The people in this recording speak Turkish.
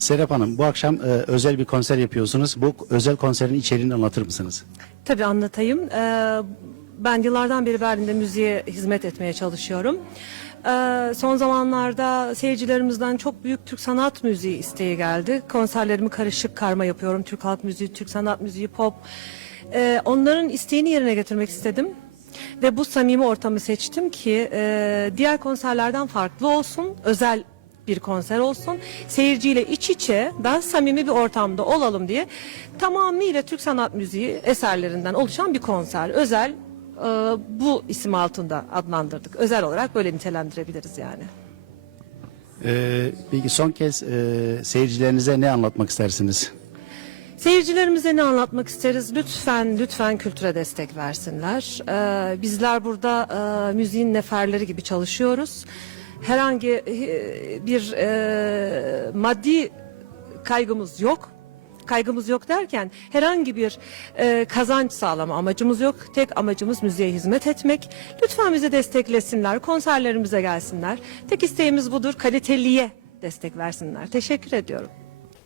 Serap Hanım bu akşam e, özel bir konser yapıyorsunuz. Bu özel konserin içeriğini anlatır mısınız? Tabii anlatayım. Ee, ben yıllardan beri Berlin'de müziğe hizmet etmeye çalışıyorum. Ee, son zamanlarda seyircilerimizden çok büyük Türk sanat müziği isteği geldi. Konserlerimi karışık karma yapıyorum. Türk halk müziği, Türk sanat müziği, pop. Ee, onların isteğini yerine getirmek istedim. Ve bu samimi ortamı seçtim ki e, diğer konserlerden farklı olsun, özel bir konser olsun. Seyirciyle iç içe daha samimi bir ortamda olalım diye tamamıyla Türk sanat müziği eserlerinden oluşan bir konser. Özel e, bu isim altında adlandırdık. Özel olarak böyle nitelendirebiliriz yani. E, peki son kez e, seyircilerinize ne anlatmak istersiniz? Seyircilerimize ne anlatmak isteriz? Lütfen, lütfen kültüre destek versinler. Ee, bizler burada e, müziğin neferleri gibi çalışıyoruz. Herhangi e, bir e, maddi kaygımız yok. Kaygımız yok derken herhangi bir e, kazanç sağlama amacımız yok. Tek amacımız müziğe hizmet etmek. Lütfen bizi desteklesinler, konserlerimize gelsinler. Tek isteğimiz budur, kaliteliye destek versinler. Teşekkür ediyorum.